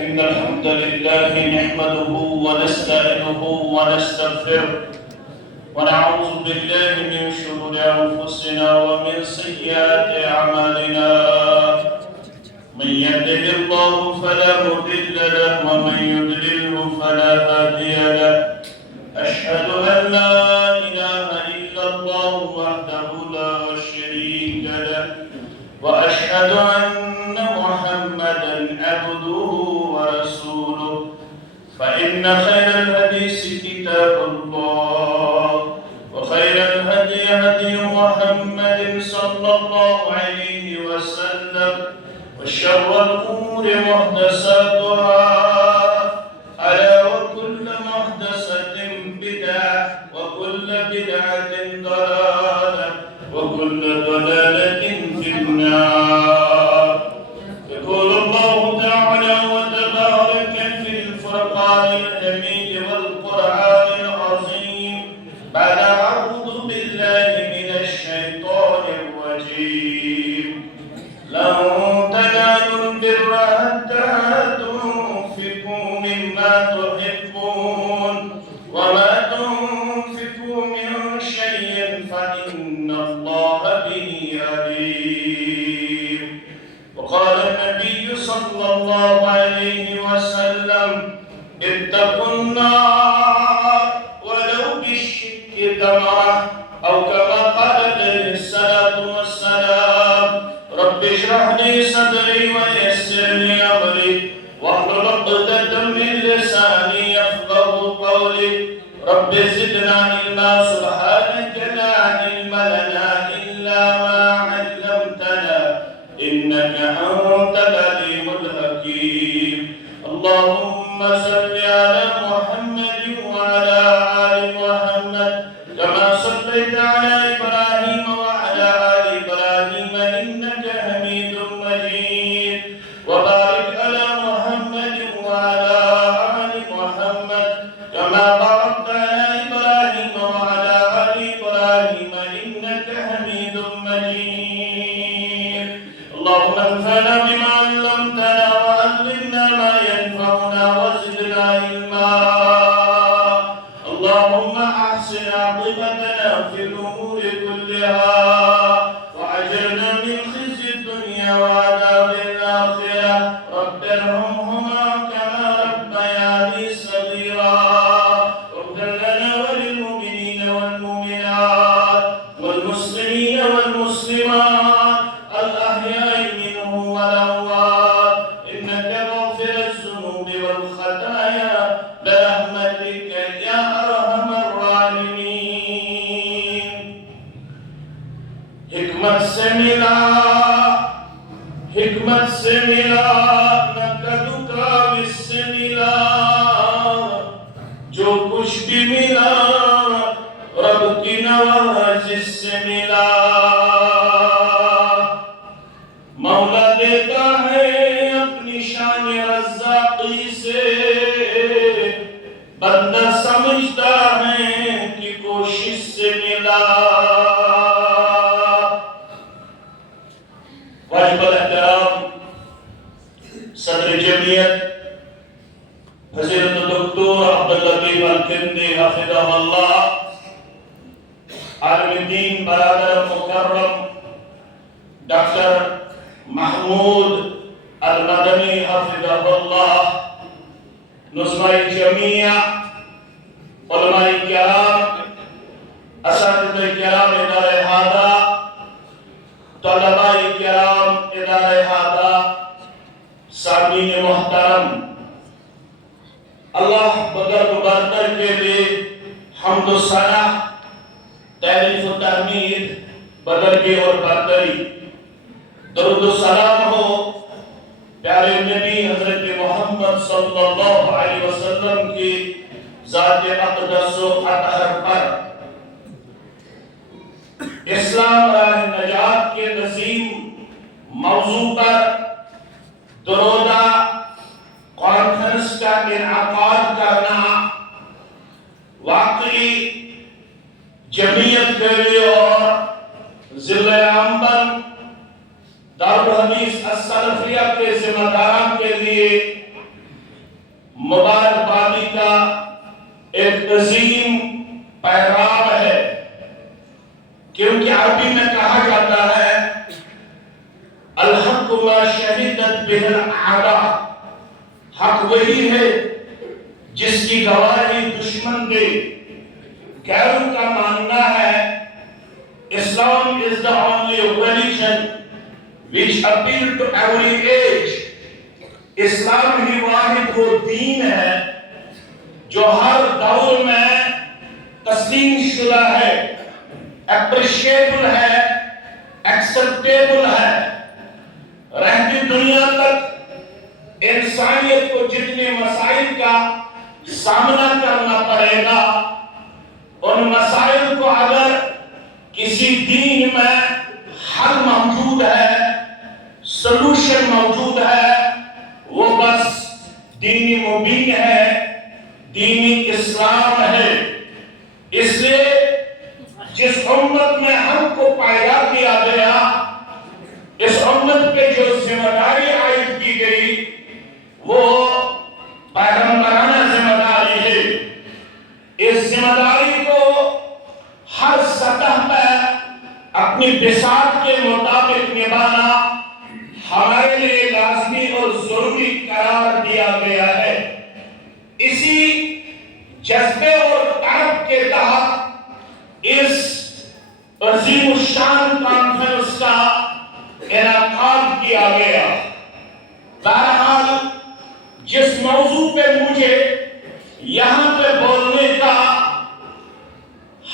إن الحمد لله نحمده ونستعينه ونستغفره ونعوذ بالله من شرور أنفسنا ومن سيئات أعمالنا من يهده الله فلا مضل له ومن يضلله فلا هادي له أشهد أن لا إله إلا الله وحده لا شريك له وأشهد أن محمدا عبده ورسوله فإن خير الحديث كتاب الله وخير الهدي هدي محمد صلى الله عليه وسلم وشر الأمور محدثاتها ألا وكل محدثة بدعة وكل بدعة ضلالة وكل ضلالة في النار. يقول الله تعالى وتبارك في الفرقان الحميد والقرآن العظيم بعد أعوذ بالله من الشيطان الرجيم لن تنالوا البر حتى تنفقوا مما تحبون وما تنفقوا من شيء فإن الله به عليم. وقال النبي صلى الله عليه وسلم اتقوا النار ولو بالشق تمرة أو كما قال عليه الصلاة والسلام رب اشرح لي صدري ويسر لي أمري واحلل عقدة من لساني يفقهوا قولي رب زدنا علما سبحانك لا علم لنا إلا ما علمتنا إنك أنت العليم الحكيم. اللهم صل على محمد وعلى آل محمد كما صليت على إبراهيم وعلى آل إبراهيم إنك حميد مجيد وبارك على محمد وعلى آل محمد كما باركت على إبراهيم وعلى آل إبراهيم إنك حميد مجيد. اللهم انفعنا بما علمتنا وعلمنا ما ينفعنا وزدنا علما. اللهم أحسن عاقبتنا في الأمور كلها وأجرنا من خزي الدنيا وعذاب الآخرة. رب ارحمهما كما ربياني صغيرا. واغفر لنا وللمؤمنين والمؤمنات والمسلمين والمسلمات الأحياء منهم والأموات إنك غافر الذنوب والخطايا برحمتك يا أرحم الراحمين. حکمت سے ملا نقد کا اس سے ملا جو کچھ بھی ملا رب کی نوازش سے ملا. مولا دیتا ہے اپنی شان رزاقی سے بندہ سمجھتا ہے کہ کوشش سے ملا. واجب الاحترام صدر جمعیت حضرت دکتور عبداللطیف الکندی حفظہ اللہ، عالم دین برادر مکرم ڈاکٹر محمود المدنی حفظہ اللہ، نظماء جمعیہ، علماء کرام، اساتذہ کرام ادارہ احاطہ، طلباء کرام ادارہ احاطہ، سامعین محترم، اللہ بزرگ برتر کے لیے حمد و ثنا، تعریف و تحمید بزرگی اور برتری، درود و سلام ہو پیارے نبی حضرت محمد صلی اللہ علیہ وسلم کی ذات اقدس و اطہر پر. اسلام راہ نجات کے نظیم موضوع پر درودہ کانفرنس کا انعقاد کرنا واقعی جمعیت کے لیے اور ضلع عنبر دارالحدیث السلفیہ کے ذمہ داران کے لیے مبارکبادی کا ایک عظیم پیغام ہے، کیونکہ عربی میں کہا جاتا ہے الحق ما شہدت بہ الاعداء، حق وہی ہے جس کی گواہی دشمن دے۔ غیروں کا ماننا ہے Islam is the only religion which appeal to every age۔ اسلام ہی واحد وہ دین ہے جو ہر دور میں تسلیم شدہ ہے، اپریشیبل ہے، ایکسپٹیبل ہے۔ رہتی دنیا تک انسانیت کو جتنے مسائل کا سامنا کرنا پڑے گا، ان مسائل کو اگر کسی دین میں حل موجود ہے، سلوشن موجود ہے، وہ بس دینی مبین ہے، دینی اسلام ہے۔ اس لیے جس امت میں ہم کو پیدا کیا گیا، اس امت پہ جو ذمہ داری عائد کی گئی، وہ پیغمبرانہ ذمہ داری ہے۔ اس ذمہ داری کو ہر سطح پہ اپنی بساط کے مطابق نبھانا ہمارے لیے لازمی اور ضروری قرار دیا گیا ہے۔ اسی جذبے اور طلب کے تحت اس عظیم الشان کانفرنس کا انعقاد کیا گیا۔ بہرحال جس موضوع پہ مجھے یہاں پہ بولنے کا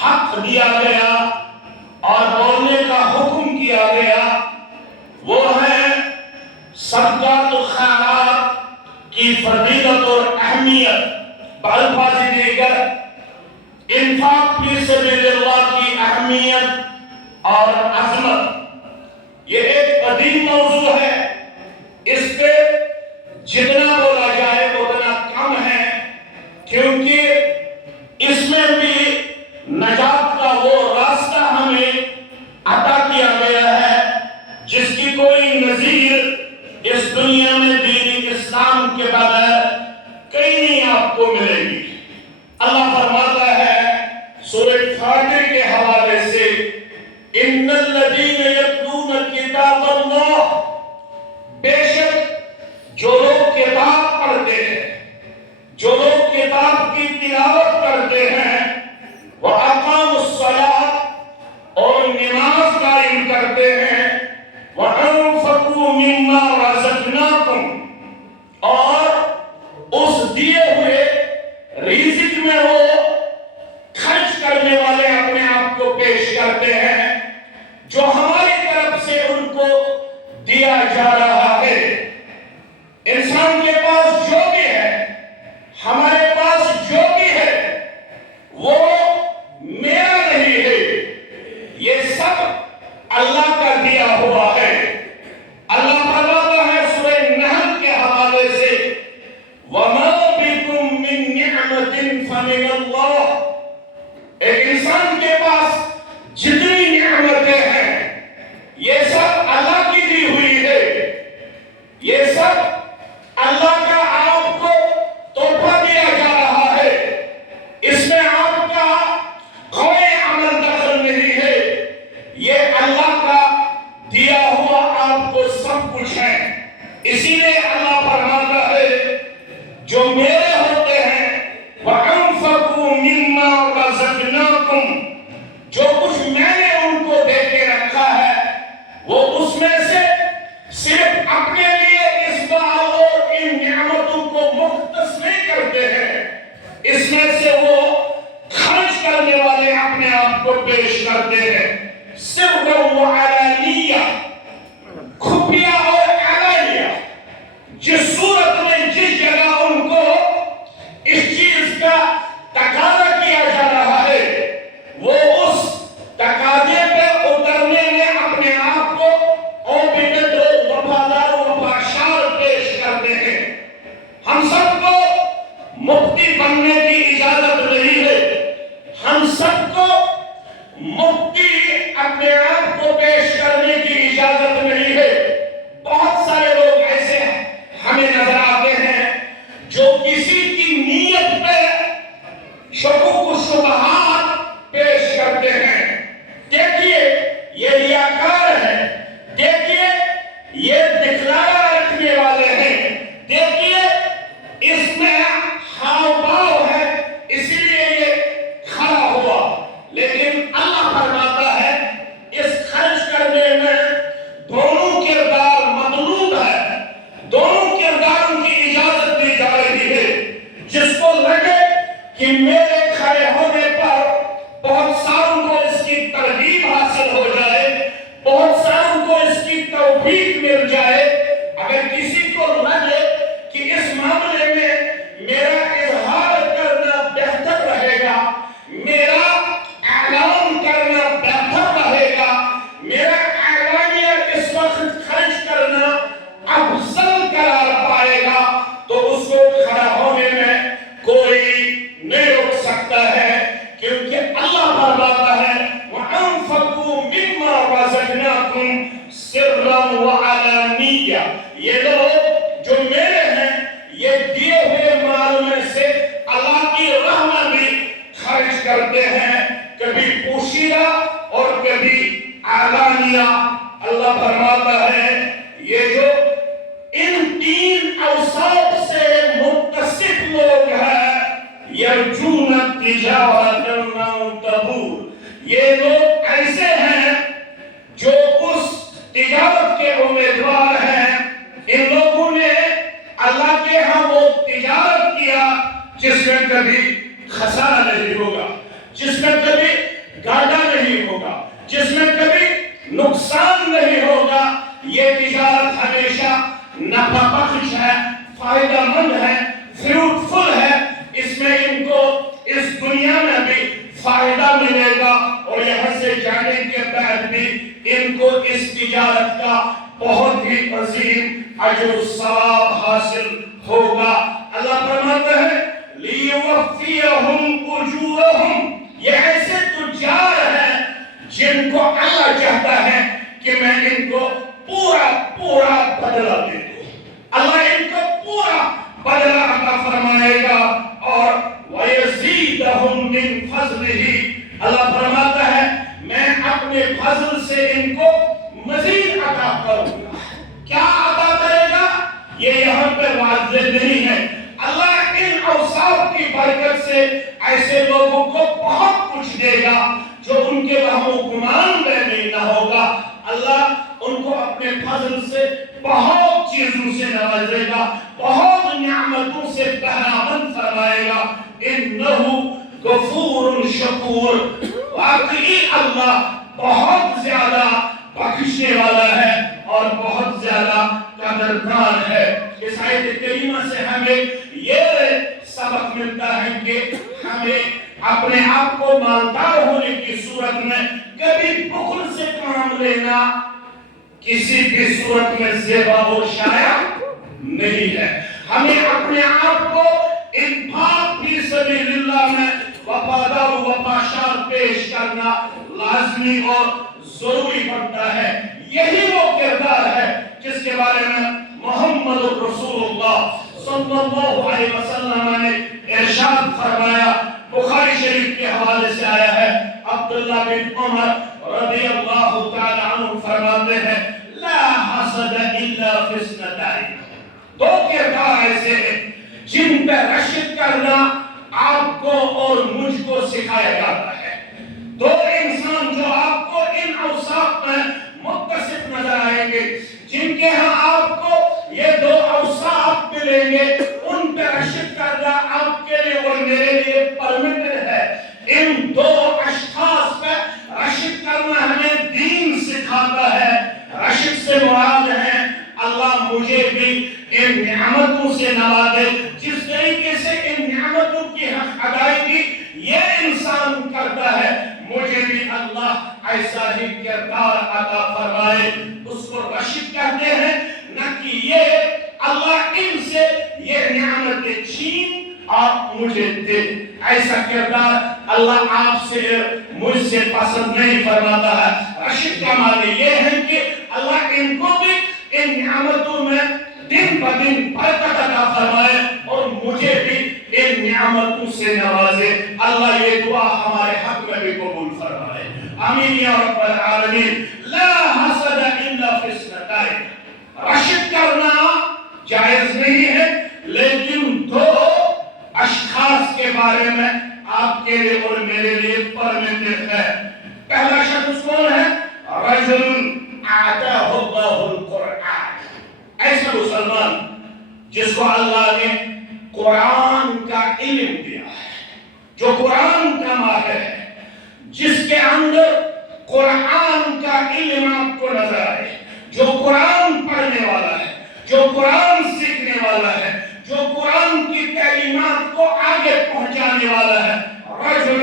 حق دیا گیا اور بولنے کا حکم کیا گیا، وہ ہے صدقات الخیرات کی فضیلت اور اہمیت، بالفاظ دیگر انفاق فی سبیل اللہ کی اہمیت اور عظمت۔ یہ ایک قدیم موضوع ہے، اس پہ جتنا بولا جائے اتنا کم ہے، کیونکہ اس میں بھی نجات کا وہ راستہ ہمیں عطا کیا گیا ہے جس کی کوئی نظیر اس دنیا میں دین اسلام کے بغیر کہیں نہیں آپ کو ملے گی۔ اللہ فرماتا ہے سورہ فاتر کے حوالے سے، ان الذین یتلون کتاب اللہ، بے شک جو لوگ کتاب پڑھتے ہیں، جو لوگ کتاب کی تلاوت کرتے ہیں، وَأَقَامُوا الصَّلَاةَ اور نماز قائم کرتے ہیں، وَأَنفَقُوا مِمَّا رَزَقْنَاكُمْ اور اس دیے ہوئے رزق میں وہ خرچ کرنے والے اپنے آپ کو پیش کرتے ہیں جو ہماری طرف سے ان کو دیا جا رہا ہے۔ انسان کے پاس جو بھی ہے، ہمارے پاس جو بھی ہے، وہ میرا نہیں ہے، یہ سب اللہ کا دیا ہوا ہے۔ اللہ فرماتا ہے سورہ نحل کے حوالے سے، وَمَا بِكُم مِّن نِعْمَةٍ فَمِنَ اللَّهِ، ایک انسان کے پاس جتنی نعمتیں ہیں یہ سب اللہ کی دی ہوئی ہے، یہ سب اللہ کا آپ کو تحفہ دیا جا رہا ہے، اس میں آپ کا کوئی عمل دخل نہیں ہے، یہ اللہ کا دیا ہوا آپ کو سب کچھ ہے۔ اسی لیے اللہ فرماتا ہے جو میرے ہوتے ہیں، وَأَنفَقُوا مِمَّا رَزَقْنَاكُمْ، جو کچھ میں نے ان کو دے کے رکھا ہے وہ اس میں سے صرف اپنے لیے اس بار اور ان نعمتوں کو مختص نہیں کرتے ہیں، اس میں سے وہ خرچ کرنے والے اپنے آپ کو پیش کرتے ہیں، سرًّا وعلانیہ، کھپیا اور علانیہ، جس صورت میں جس جگہ ان کو اس چیز کا تقاضا کیا جا رہا ہے وہ اس تقاضے پہ اترنے میں اپنے آپ کو عابد و وفادار و وفاشار پیش کرتے ہیں۔ ہم سب کو مفتی بننے کی اجازت توفیق مل جائے، اگر کسی کو لگے کہ اس معاملے میں میرا اظہار کرنا بہتر رہے گا، میرا اعلان کرنا بہتر رہے گا، میرا اعلانیہ اس وقت خرچ کرنا افضل قرار پائے گا، تو اس کو کھڑا ہونے میں کوئی نہیں روک سکتا ہے، کیونکہ اللہ فرماتا ہے وَأَنفِقُوا مِمَّا رَزَقْنَاكُمْ سِرًّا وَعَلَانِيَّةً۔ یہ لوگ جو میرے ہیں یہ دیے ہوئے مال میں سے اللہ کی راہ میں بھی خرچ کرتے ہیں، کبھی پوشیدہ اور کبھی اعلانیہ۔ اللہ فرماتا ہے یہ جو ان تین اوصاف سے متصف لوگ ہیں، یرجون تجارۃ لن تبور، یہ لوگ ایسے ہیں جو اس تجارت کے امیدوار ہیں۔ ان لوگوں نے اللہ کے ہاں وہ تجارت کیا جس میں کبھی خسارہ نہیں ہوگا، جس میں کبھی گھاٹا نہیں ہوگا، جس میں کبھی نقصان نہیں ہوگا۔ یہ تجارت ہمیشہ نفع بخش ہے، فائدہ مند ہے، فروٹفل ہے، اس میں ان کو اس دنیا میں بھی فائدہ ملے گا اور یہاں سے جانے کے بعد بھی ان کو اس تجارت کا بہت ہی عظیم اجر و ثواب حاصل ہوگا۔ اللہ فرماتا ہے لِيُوَفِّيَهُمْ أُجُورَهُمْ، یہ ایسے تجار ہیں جن کو اللہ چاہتا ہے کہ میں ان کو پورا بدلہ دے دوں، اللہ ان کو پورا بدلہ عطا فرمائے گا، اور وَيَزِيدَهُمْ مِنْ فَضْلِهِ، اللہ فرماتا ہے میں اپنے فضل سے ان کو مزید عطا کروں گا۔ کیا عطا کرے گا یہ یہاں پہ واضح نہیں ہے۔ اللہ ان اوصاف کی برکت سے ایسے لوگوں کو بہت کچھ دے گا جو ان کے وہم و گمان میں نہیں نہ ہوگا۔ اللہ ان کو اپنے فضل سے بہت چیزوں سے نوازے گا، بہت نعمتوں سے بہرامند فرمائے گا۔ انہو غفور شکور، واقعی اللہ بہت زیادہ بخشنے والا ہے اور بہت زیادہ قدردان ہے۔ اس آیت کریمہ سے ہمیں یہ سبق ملتا ہے کہ ہمیں اپنے آپ کو مالدار ہونے کی صورت میں کبھی بخل سے کام لینا کسی بھی صورت میں زیبا و شائع نہیں ہے۔ ہمیں اپنے آپ کو انفاق فی سبیل اللہ میں وفادار و وفاشار پیش کرنا لازمی اور ضروری بنتا ہے۔ یہی وہ کردار ہے جس کے بارے میں محمد رسول اللہ صلی اللہ علیہ وسلم نے ارشاد فرمایا، بخاری شریف کے حوالے سے آیا ہے، عبداللہ بن عمر رضی اللہ تعالی عنہ فرماتے ہیں لا حسد الا فی اثنتین، دو کردار ایسے ہیں جن پہ رشک کرنا آپ کو اور مجھ کو سکھایا جاتا ہے۔ دو انسان جو آپ کو ان اوصاف میں متصف نظر آئیں گے، جن کے ہاں آپ کو یہ دو اوصاف ملیں گے، ان پہ رشک کرنا آپ کے لیے اور میرے لیے پرمٹڈ ہے۔ ان دو اشخاص پہ رشک کرنا ہمیں دین سکھاتا ہے۔ رشک سے مراد ہے اللہ مجھے بھی ان نعمتوں سے نوازے، جس طریقے سے ان نعمتوں کی حق ادائیگی یہ انسان کرتا ہے، مجھے بھی اللہ ایسا ہی کردار عطا فرمائے۔ اس کو رشک کہتے ہیں، نہ کہ یہ اللہ ان سے یہ نعمتیں چھین آپ مجھے دے۔ ایسا کردار اللہ آپ سے مجھ سے پسند نہیں فرماتا ہے۔ رشک کا معنی یہ ہے کہ اللہ ان کو بھی ان نعمتوں میں دن بدن برکت عطا فرمائے اور مجھے بھی ان نعمتوں سے نوازے۔ اللہ یہ دعا ہمارے حق میں بھی قبول فرمائے، آمین یا رب العالمین۔ لا حسد الا فی اثنتین، رشک کرنا جائز نہیں ہے، لیکن دو اشخاص کے بارے میں آپ کے لیے اور میرے لیے پرمٹڈ ہے۔ پہلا شخص کون ہے؟ رجل آتاہ اللہ القرآن، ایسا مسلمان جس کو اللہ نے قرآن کا علم دیا ہے، جو قرآن کا ماہر ہے، جس کے اندر قرآن کا علم آپ کو نظر آئے، جو قرآن جو قرآن سیکھنے والا ہے، جو قرآن کی تعلیمات کو آگے پہنچانے والا ہے. رجل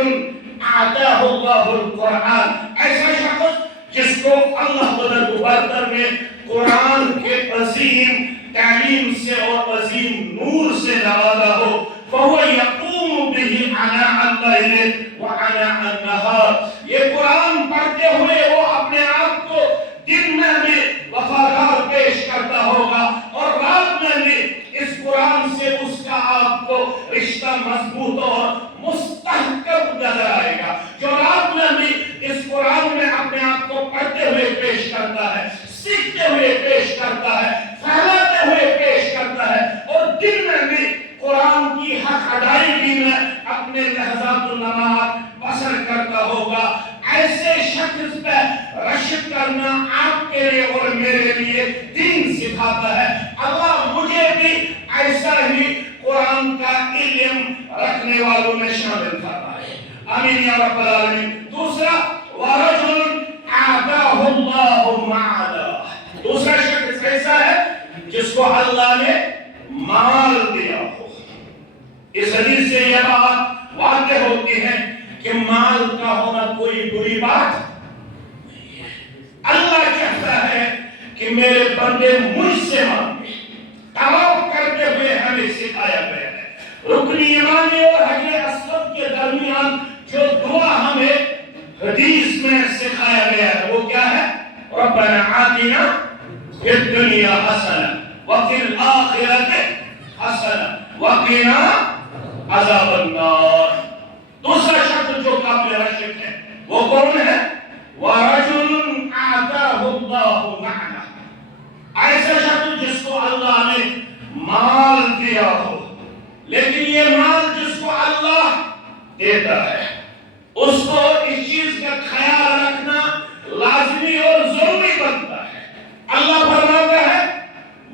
آتاہ اللہ القرآن، ایسا شخص جس کو اللہ بزرگ برتر نے قرآن کے عظیم تعلیم سے اور عظیم نور سے نوازا ہو. فهو يقوم به عناء الليل وعناء النهار، یہ قرآن پڑھتے ہوئے وہ اپنے آپ کو دن میں بھی وفادار پیش کرتا ہوگا اور رات میں بھی اس قرآن سے اس کا آپ کو رشتہ مضبوط اور مستحکم نظر آئے گا. جو رات میں بھی اس قرآن میں اپنے آپ کو پڑھتے ہوئے پیش کرتا ہے، سیکھتے ہوئے پیش کرتا ہے، پھیلاتے ہوئے پیش کرتا ہے، اور دن میں بھی قرآن کی حق ادائیگی میں اپنے لحظات النماز بسر کرتا ہوگا. ایسے شخص پہ رشک کرنا آپ کے لیے اور میرے لیے دین سکھاتا ہے. اللہ مجھے بھی ایسا ہی قرآن کا علم رکھنے والوں میں شامل فرمائے. آمین یا رب العالمین. دوسرا، وَرَجُلٌ آتَاهُ اللَّهُ مَالًا، دوسرا شخص ایسا ہے جس کو اللہ نے مال دیا ہو. اس حدیث سے یہ بات واضح ہوتی ہے کہ مال کا ہونا کوئی بری بات نہیں ہے. اللہ چاہتا ہے کہ میرے بندے مجھ سے مانگے. طواف کرتے ہوئے ہمیں سکھایا گیا ہے. رکن یمانی اور حجر اسود کے درمیان جو دعا ہمیں حدیث میں سکھایا گیا ہے وہ کیا ہے؟ ربنا آتنا فی الدنیا حسنہ وفی الآخرۃ حسنہ وقنا عذاب النار. دوسرا شخص جو قابل رشک ہے وہ کون ہے؟ وَرَجُلٌ آتَاهُ اللَّهُ مَالًا، ایسا شخص جس کو اللہ نے مال دیا ہو، لیکن یہ مال جس کو اللہ دیتا ہے اس کو اس چیز کا خیال رکھنا لازمی اور ضروری بنتا ہے. اللہ فرماتا ہے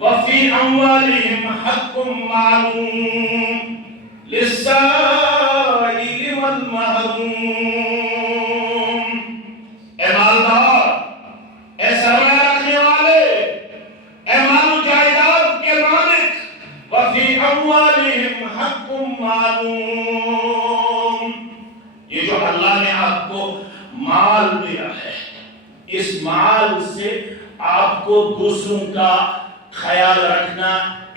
وَفِي أَمْوَالِهِمْ حَقٌّ مَّعْلُومٌ لِلسَّائِلِ وَالْمَحْرُومِ. اے مالدار، اے سرمایہ رکھنے والے، اے مال و جائیداد کے مالک، وَفِي أَمْوَالِهِمْ حَقٌّ مَّعْلُومٌ، یہ جو اللہ نے آپ کو مال دیا ہے، اس مال سے آپ کو دوسروں کا خیال رکھنا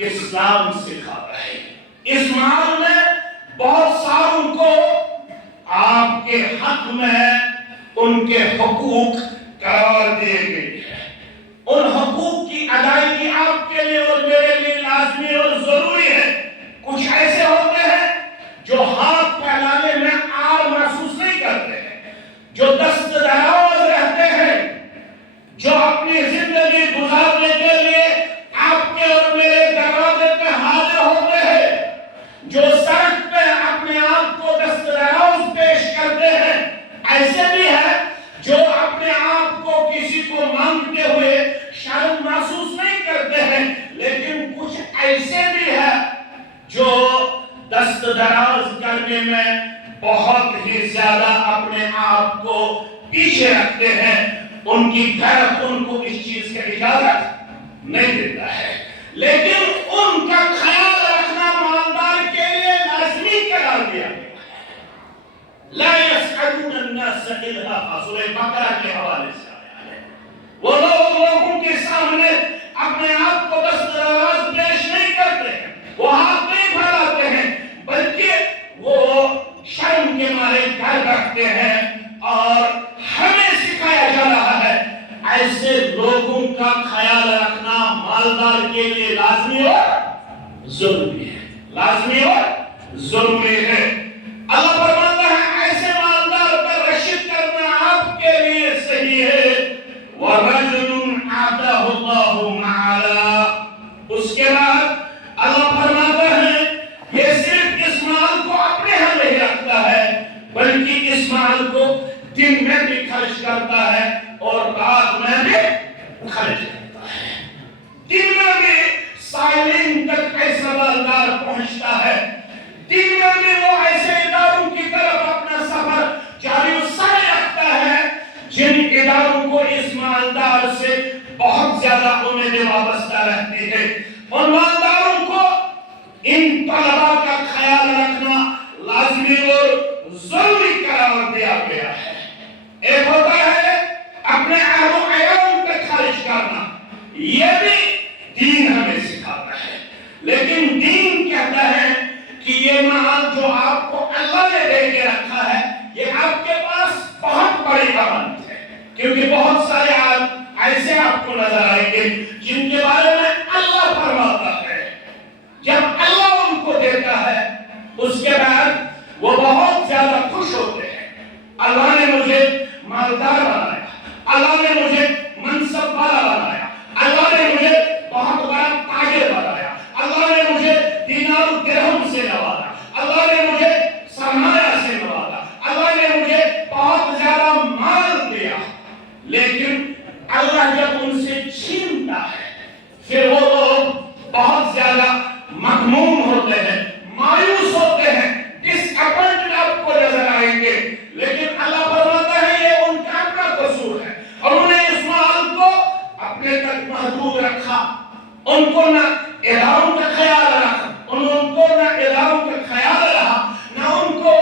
اسلام سکھاتا ہے. اس مال میں بہت ساروں کو آپ کے حق میں ان کے حقوق قرار دیے گئے ہیں. ان حقوق کی ادائیگی آپ کے لیے اور میرے لیے لازمی اور ضروری ہے. کچھ ایسے ہوتے ہیں جو ہاتھ پھیلانے میں آر محسوس نہیں کرتے ہیں، جو دست دراز رہتے ہیں، جو اپنی زندگی گزارنے کے لیے آپ کے اور میرے دروازے پہ حاضر ہوتے ہیں، جو سڑک پہ اپنے آپ کو دستاویز پیش کرتے ہیں. ایسے بھی ہیں جو اپنے آپ کو کسی کو مانگتے ہوئے شرم محسوس نہیں کرتے ہیں، لیکن کچھ ایسے بھی ہیں جو دست دراز کرنے میں بہت ہی زیادہ اپنے آپ کو پیچھے رکھتے ہیں. ان کی غیرت ان کو اس چیز کی اجازت نہیں دیتا ہے، لیکن ان کا خیال رکھنا مالدار کے لیے لازمی قرار دیا گیا ہے. لا يسألون الناس إلحافا، سورہ بقرہ کے حوالے سے آیا ہے. وہ لوگوں کے سامنے اپنے آپ کو دستاویز پیش نہیں کرتے ہیں، وہ ہاتھ نہیں پھیلاتے ہیں، بلکہ وہ شرم کے مارے گھر رکھتے ہیں. اور ہمیں سکھایا جا رہا ہے ایسے لوگوں کا خیال رکھنا مالدار کے لیے لازمی اور ضروری ہے. لازمی اور ضروری ہے. اللہ فرماتا ہے ایسے مالدار پر رشک کرنا آپ کے لیے صحیح ہے. وَرَجُلٌ آتَاهُ اللَّهُ مَالًا، اس کے بعد اللہ فرماتا ہے یہ صرف اس مال کو اپنے ہاں نہیں رکھتا ہے، بلکہ اس مال کو دن میں بھی خرچ کرتا ہے اور رات میں بھی خرچ کرتا ہے. دن میں بھی سائلین تک ایسا مالدار پہنچتا ہے، دن میں بھی وہ ایسے اداروں کی طرف اپنا سفر جاری و ساری رکھتا ہے جن اداروں کو اس مالدار سے بہت زیادہ امیدیں وابستہ رہتی ہے۔ ان مالداروں کو ان طلباء کا خیال رکھنا لازمی اور ضروری قرار دیا گیا ہے۔ ایک ہوتا ہے اپنے اہل و عیال پہ خرچ کرنا، یہ بھی دین ہمیں سکھاتا ہے، لیکن دین کہتا ہے کہ یہ مال جو آپ کو اللہ نے دے کے رکھا ہے یہ آپ کے پاس بہت بڑی امانت ہے، کیونکہ بہت سارے ایسے آپ کو نظر آئیں گے جن کے بارے میں اللہ فرماتا ہے، جب اللہ ان کو دیتا ہے اس کے بعد وہ بہت زیادہ خوش ہوتے ہیں۔ اللہ نے مجھے مالدار بنایا، اللہ نے مجھے منصب والا بنایا، اللہ نے مجھے بہت بڑا تاجر بنایا، اللہ نے مجھے دینار و درہم سے نوازا، اللہ نے مجھے سرمایہ سے نوازا، اللہ نے مجھے بہت زیادہ مال دیا۔ لیکن اللہ جب ان سے چھینتا ہے پھر وہ لوگ بہت زیادہ مغموم ہوتے ہیں، مایوس ہوتے ہیں، ڈس اپوائنٹڈ آپ کو نظر آئیں گے۔ لیکن اللہ فرماتا ہے یہ ان کا اپنا قصور ہے، اور انہوں نے اس مال کو اپنے تک محدود رکھا، ان کو نہ اداروں کا خیال رکھا، ان کو نہ اداروں کا خیال رہا، نہ ان کو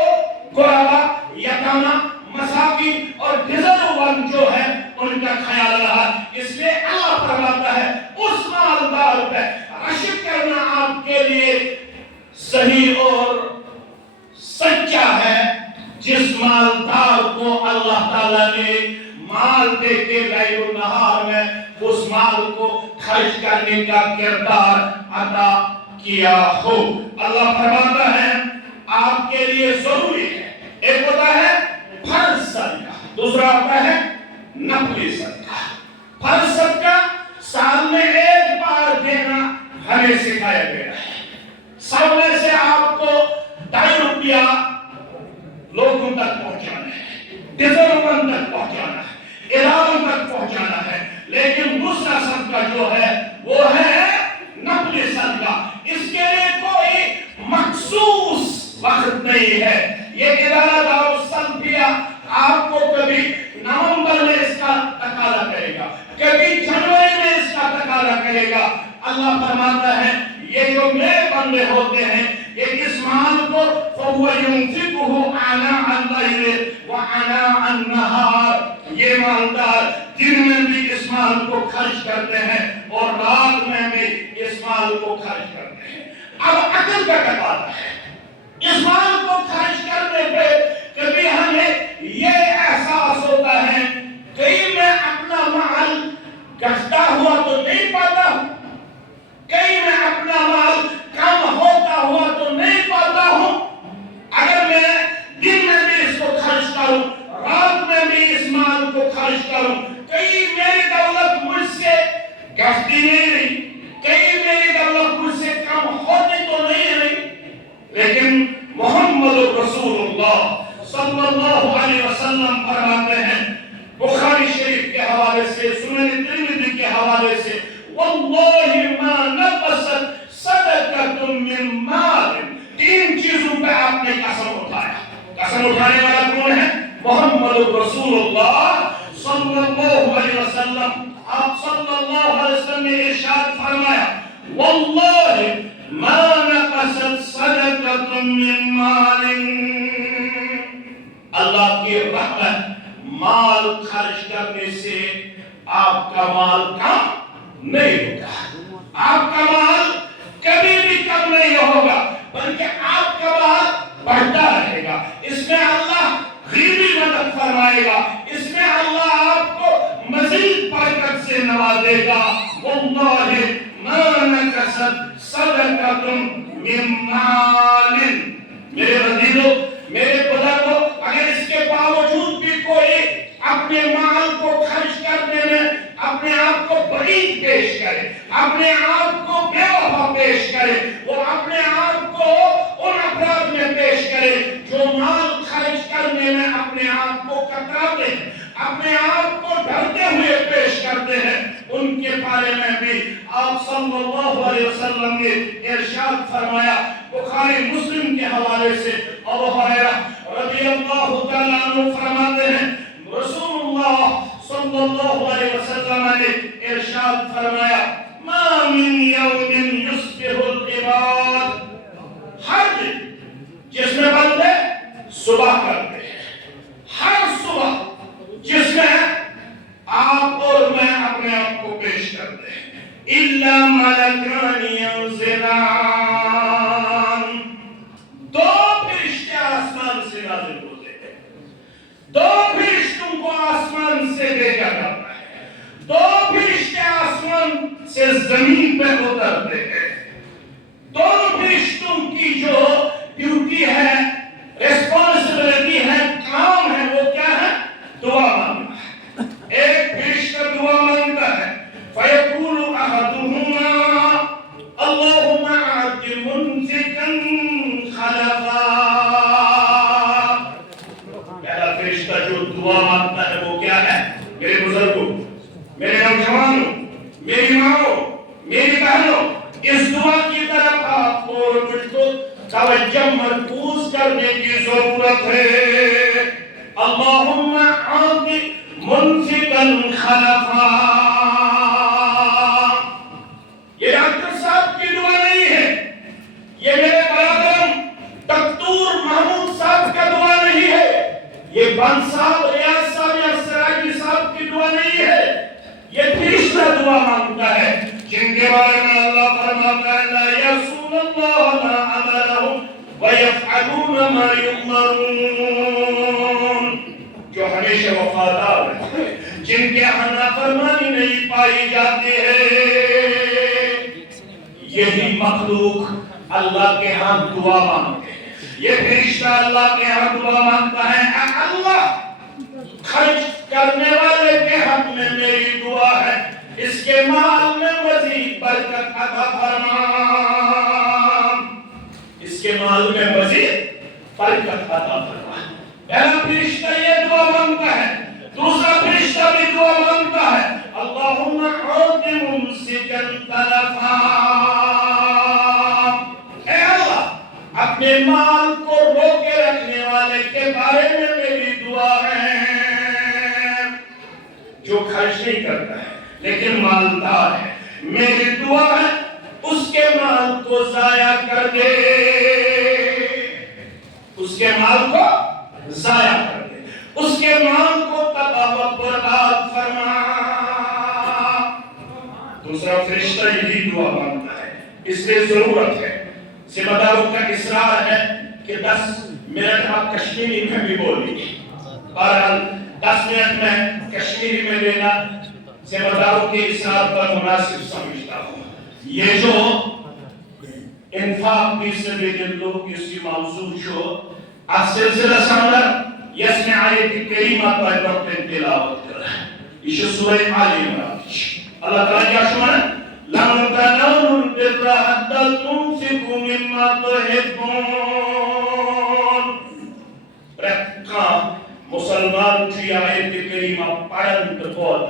غربا، یتامہ، مساکین اور ڈیزل ون جو ہے ان کا خیال رہا۔ اس لیے اللہ فرماتا ہے اس مالدار پہ رشک کرنا آپ کے لیے صحیح اور سچا ہے جس مالدار کو اللہ تعالیٰ نے مال دے کے لیل و نہار میں اس مال کو خرچ کرنے کا کردار عطا کیا ہو۔ اللہ فرماتا ہے آپ کے لیے ضروری ہے، ایک ہوتا ہے فرض صدقہ، دوسرا ہوتا ہے نفلی صدقہ۔ فرض صدقہ سال میں ایک بار دینا ہمیں سکھایا گیا ہے۔ سال میں سے آپ کو 2.5 روپیہ لوگوں تک پہنچانا ہے، ڈیزرون تک پہنچانا ہے، اداروں تک پہنچانا ہے۔ لیکن دوسرا صدقہ جو ہے وہ ہے نفلی صدقہ، اس کے لیے کوئی مخصوص وقت نہیں ہے۔ یہ ادارہ دارالسلفیہ آپ کو کبھی نومبر میں اس کا تقاضا کرے گا، کبھی جنوری میں اس کا تقاضا کرے گا۔ اللہ فرماتا ہے یہ جو میرے بندے ہوتے ہیں یہ اس مال کو فَهُوَ يُنْفِقُهُ آنَاءَ اللَّيْلِ وَآنَاءَ النَّهَارِ، یہ مالدار دن میں بھی اس مال کو خرچ کرتے ہیں اور رات میں بھی اس مال کو خرچ کرتے ہیں۔ اب عقل کا تقاضا ہے، اس مال کو خرچ کرنے پہ کبھی ہمیں یہ احساس ہوتا ہے کہیں میں اپنا مال گھٹتا ہوا تو نہیں پاتا ہوں، کہیں میں اپنا مال کم ہوتا ہوا تو نہیں پاتا ہوں۔ اگر میں دن میں بھی اس کو خرچ کروں، رات میں بھی اس مال کو خرچ کروں، کہیں میری دولت مجھ سے گھٹتی نہیں رہی، کہیں میری دولت مجھ سے کم ہوتی تو نہیں رہی۔ لیکن محمد رسول اللہ صلی اللہ علیہ وسلم فرماتے ہیں بخاری شریف کے حوالے سے، سنن ترمذی کے حوالے سے، واللہ ما نقصت صدقۃ من مال، 3 چیزوں پہ آپ نے قسم اٹھایا۔ قسم اٹھانے والا کون ہے؟ محمد رسول اللہ صلی اللہ علیہ وسلم۔ آپ صلی اللہ علیہ وسلم نے ارشاد فرمایا واللہ ما نقصت صدقۃ من مال، اللہ کی رحمت مال خرچ کرنے سے آپ کا مال کم نہیں ہوگا، آپ کا مال کبھی بھی کم نہیں ہوگا، بلکہ آپ کا مال بڑھتا رہے گا۔ اس میں اللہ غیبی مدد فرمائے گا، اس میں اللہ آپ کو مزید برکت سے نوازے گا۔ واللہ ما نقصت صدقۃ من مال، میرے عزیزو، میرے بزرگوں، اگر اس کے باوجود بھی کوئی اپنے مال کو خرچ کرنے میں اپنے آپ کو بعید پیش کرے، اپنے آپ کو بے وفا پیش کرے، وہ اپنے آپ کو ان افراد میں پیش کرے جو مال خرچ کرنے میں اپنے آپ کو کتراتے ہیں، اپنے آپ کو ڈرتے ہوئے پیش کرتے ہیں، ان کے بارے میں بھی آپ صلی اللہ علیہ وسلم نے ارشاد فرمایا۔ بخاری مسلم کے حوالے سے ابو ہریرہ رضی اللہ تعالیٰ عنہ فرماتے ہیں رسول اللہ صلی صلی اللہ علیہ وسلم نے ارشاد فرمایا ما من یوم یصبح العباد، ہر دن جس میں بندے صبح کرتے ہیں، ہر صبح جس میں آپ اور میں اپنے آپ کو پیش کرتے ہیں، الا ملکان ینزلان، دو فرشتے آسمان سے نازل ہوتے ہیں، دو فرشتوں کو آسمان سے بھیجا جاتا ہے، دو فرشتے آسمان سے زمین پہ اترتے ہیں، دونوں فرشتوں کی جو ڈیوٹی ہے، ریسپانسبلٹی ہے، کام ہے، وہ کیا ہے؟ دعا مانگنا ہے۔ ایک فرشتہ دعا مانگتا ہے، فَيَقُولُ أَحَدُهُمَا اللَّهُمَّ أَعْطِ مُمْسِكًا خَلَفًا، پہلا فرشتہ جو دعا مانگتا ہے وہ کیا ہے؟ میرے بزرگوں، میرے نوجوانوں، میری ماں، میری بہنوں، اس دعا کی طرف آپ کو اور مجھ کو توجہ مرکوز کرنے کی ضرورت ہے۔ اللہم اعطِ ممسکا خلفا، یہ ڈاکٹر صاحب کی دعا نہیں ہے، یہ میرے برادرم دکتور محمود صاحب کا دعا نہیں ہے، یہ بن صاحب، ریاض صاحب یا سراجی صاحب کی دعا نہیں ہے، یہ فرشتہ دعا مانگتا ہے جن کے بارے میں اللہ فرماتا ہے لا یعصون اللہ ما امرهم ویفعلون ما یؤمرون، جو ہمیشہ وفادار ہے، جن کے ہاں نافرمانی نہیں پائی جاتی ہے، یہی مخلوق اللہ کے ہاں دعا مانگتے ہیں، یہ فرشتہ اللہ کے ہاں دعا مانگتا ہے، اے اللہ خرچ کرنے والے کے حق میں میری دعا ہے، اس کے مال میں مزید برکت عطا فرما، اس کے مال میں مزید برکت عطا فرما۔ پہلا فرشتہ یہ دعا مانگتا ہے، دوسرا فرشتہ بھی دعا مانگتا ہے اللہم اعط ممسکا تلفا، اے اللہ اپنے مال کو روکے رکھنے والے کے بارے میں میری دعا ہے، جو خرچ نہیں کرتا ہے لیکن مالدار ہے، میری دعا ہے اس کے مال کو ضائع کر دے، اس کے مال کو ضائع کر دے، اس کے مال کو تباہ و برباد فرما۔ دوسرا فرشتہ یہی دعا مانگتا ہے، اس لیے ضرورت ہے، ذمہ داروں کا اصرار ہے کہ 10 منٹ آپ کشمیری میں بھی بولیے، بہرحال 10 منٹ میں کشمیری میں لینا ذمہ داروں کے اصرار پر مناسب سمجھتا ہوں۔ یہ جو انفاق فی سبیل اللہ کسی موضوع شو سلسلہ سمدر یسن آیت کریمہ پر وقت تلاوت کر رہا ہے، یہ سورہ آل عمران، اللہ تعالیٰ کیا شمارا لَن تَنَالُوا الْبِرَّ حَتَّى تُنْفِقُوا مِمَّا تُحِبُّونَ، پرکھاں مسلمان کی آیت کریمہ پڑھن تو بہت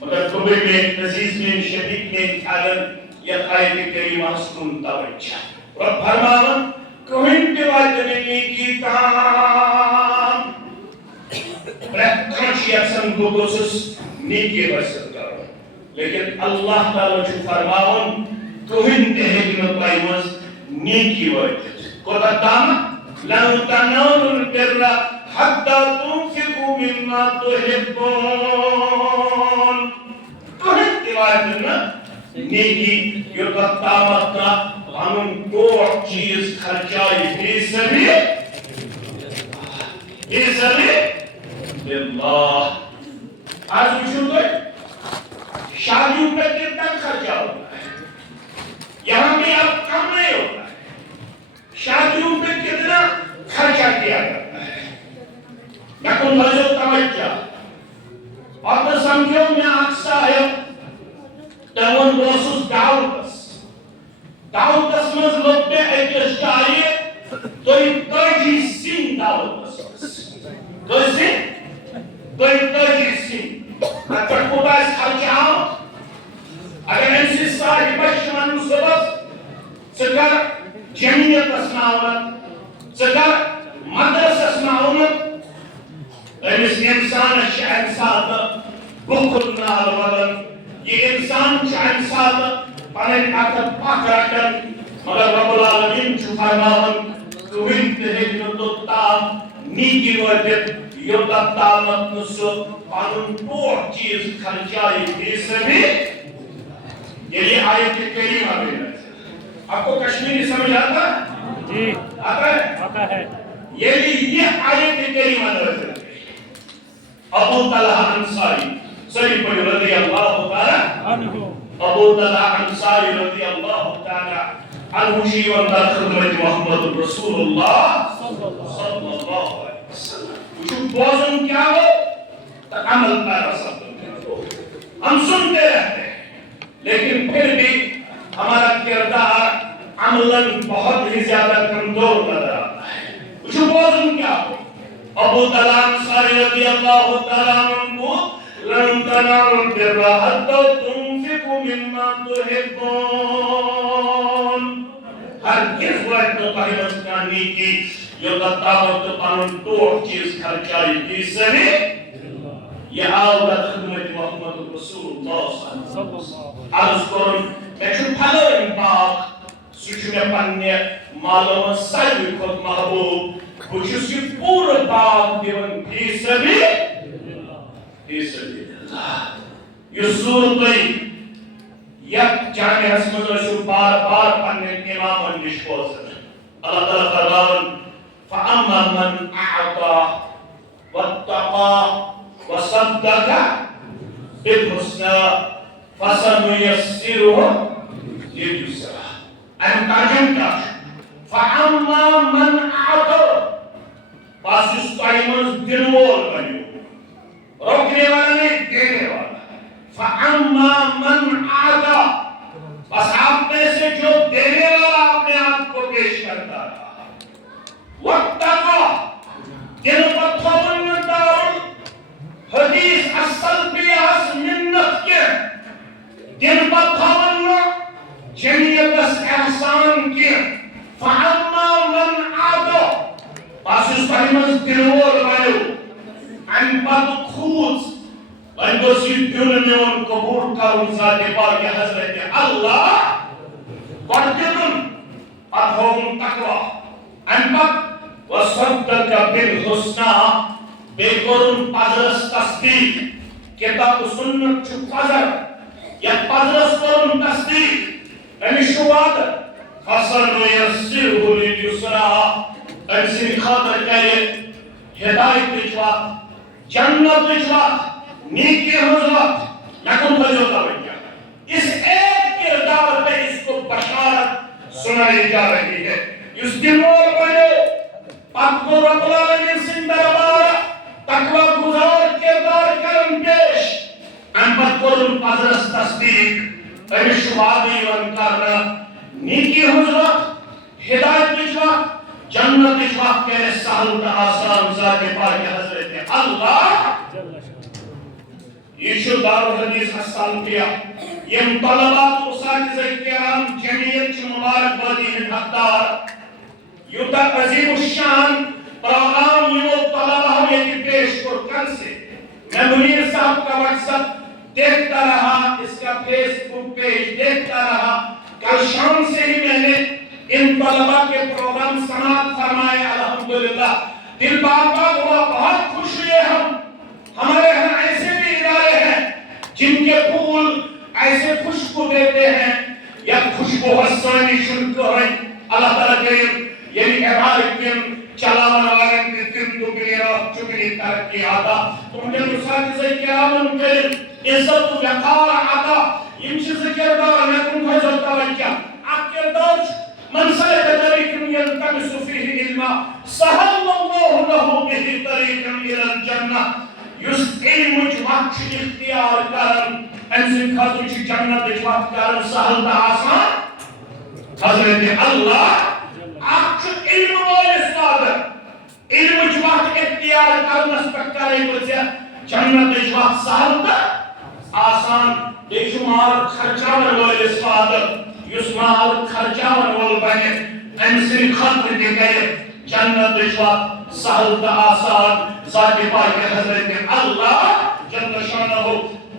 مگر کبھی میں عزیز میں شدید میں تھاگن یہ آیت کریمہ سکون توجہ رب فرماون کوہن کے واجنی کی تام پرکھاں شیعسن کو گوسس نیکی بسر کرو، لیکن اللہ تعالیٰ جو فرماون کوہن کے حکمت پائیوز نیکی واجد کو تدام لَن تَنَالُوا الْبِرَّ حَتَّى تُنْفِقُوا مِمَّا تُحِبُّونَ، کوہن کے واجد نیکی جو تدامت کا ہم کو چیز خرچائی فی سبیل اللہ۔ آج پوچھو تو شادیوں پہ کتنا خرچہ ہوتا ہے، یہاں بھی اب کم نہیں ہوتا ہے، شادیوں پہ کتنا خرچہ کیا جاتا ہے، میں کن بھائیو توجہ اور تو سمجھو میں اکسا ہے تیون بوسوس دعوتس مز لوگ پہ ایکس جائیے توی تاجی سین دعوتس توی تاجی سین اگر خدا اس خرچہ آؤ اگر انسی ساری بشمن مصبت سکر جمعیت اسماؤنت سکر مدرس اسماؤنت انس انسان شہر ساتھ بخل نال ولن یہ انسان چاہن ساتھ پانن عقد پاک رکھن مگر رب العالمین چھو فرماون تمہیں تہجن تو تام نیکی وجد یوتا تامت نسو پانن ٹوٹ چیز خرچائی بھی سبھی یہ آیت کریمہ میں ہے آپ کو کشمیری سمجھ آتا ہے؟ جی آتا ہے یہ آیت کریمہ نظر ابو طلحہ انصاری صحیح پڑھ رضی اللہ تعالی عنہ ابو طلحہ انصاری رضی اللہ تعالی عنہ شیون در خدمت محمد رسول اللہ صلی اللہ علیہ وسلم وچھو بوزن کیا ہو تو عمل پیرا سب ہم سنتے رہتے ہیں لیکن پھر بھی ہمارا کردار عملاً بہت ہی زیادہ کمزور نظر آتا ہے وچھو بوزن کیا ہو ابو طلحہ انصاری رضی اللہ تعالیٰ عنہ لن تنالوا البر حتى تنفقوا مما تحبون ہرگز وقت قائمت کرنے کی یہ دعوت پانن توڑ چیز خرچائی بھی سنی یہ آوت خدمت محمد رسول اللہ صلی اللہ علیہ وسلم عرض کرن میں چھو پھلوین پاک سوچو میں پننے معلوم سالوی خود محبوب بچھس یہ پورا پاک دیون بھی سبھی اللہ یہ صورتیں یک جامعہ اسمد رسول بار بار پننے امام نش بوزن اللہ تعالیٰ فرماون فَأَمَّا مَنْ أَعْطَى وَاتَّقَى وَصَدَّقَ بِالْحُسْنَى فَسَنُيَسِّرُهُ لِلْيُسْرَى اہم ترجم کیا فَأَمَّا مَنْ أَعْطَى پاس اس قائمز دنوال بنیو روکنے والا نہیں دینے والا فَأَمَّا مَنْ عَادَى بس آپ میں سے جو دینے والا اپنے آپ کو پیش کرتا رہا وَاتَّقَى دن پتھوَن دار حدیث اصل بیاس منت کے دن پتھوَن جمعیت اس احسان کے فَأَمَّا مَنْ عَادَى بس اس قائمز دنوال بنیو ان پت خود وانگو سی دیون میون قبول کرن ذات پاک حضرت اللہ قدرن ادھوم تقوی ان پت وصدق بالحسنى بے کرن پذرس تصدیق کتاب سنت چھ پذر یا پذرس کرن تصدیق امی شواد فَسَنُيَسِّرُهُ لِلْيُسْرَى انسی خاطر کرے ہدایت وچوات جنت وچوات نیکی حضرت لکن بجوتا بھئیا اس ایک کردار پہ اس کو بشارت سنائی جا رہی ہے اس دنور بڑھو پاک کو رب العالمین سندہ ربارہ تقوی گزار کردار کرن پیش انبت کرن پذرس تصدیق ارشوادی ونکارنا نیکی حضرت ہدایت وچوات جنت وچوات کے سہل تا آسان ذات پاک حضرت اللہ یہ شو دار حدیث حسان کیا یہ طلبات اساتذہ کرام جمعیت چھ مبارک بادی ہیں حقدار یوتا عظیم الشان پروگرام یہ طلبہ ہمیں کی پیش کن سے میں منیر صاحب کا مقصد دیکھتا رہا اس کا فیس بک پیج دیکھتا رہا کل شام سے ہی میں نے ان طلبہ کے پروگرام سماعت فرمائے الحمدللہ دل باغ ہوا بہت خوش ہوئے ہمارے ہاں ایسے بھی ادارے ہیں جن کے پھول ایسے خوشبو دیتے ہیں یا خوشبو حسانی شنک ہیں اللہ تعالیٰ کریم یعنی عبارکیم چلاون والن کے دن دگنی رفت چگنی ترقی آتا تو مجھے مساکسہ کرامن کریم عزت و وقار آتا ان چیز کردار میں تم کو عزت توجہ آپ کردار من سلک طریقا یلتمس فیہ علما سہل اللہ له به طریقا الى الجنہ یس علم وقت اختیار کرن انسان خاطر چھ جنت وقت کرن سہل تا آسان حضرت اللہ آپ چھ علم والس وعدہ علم وقت اختیار کرن اس کرے بزیا جنت وقت سہل تا آسان دیکھ مال خرچاون والس وعدہ یس مال خرچاون وال بنے انسان خاطر کے گئے جنت وقت سہل تا آسان ذات پاک حضرت اللہ جل شانہ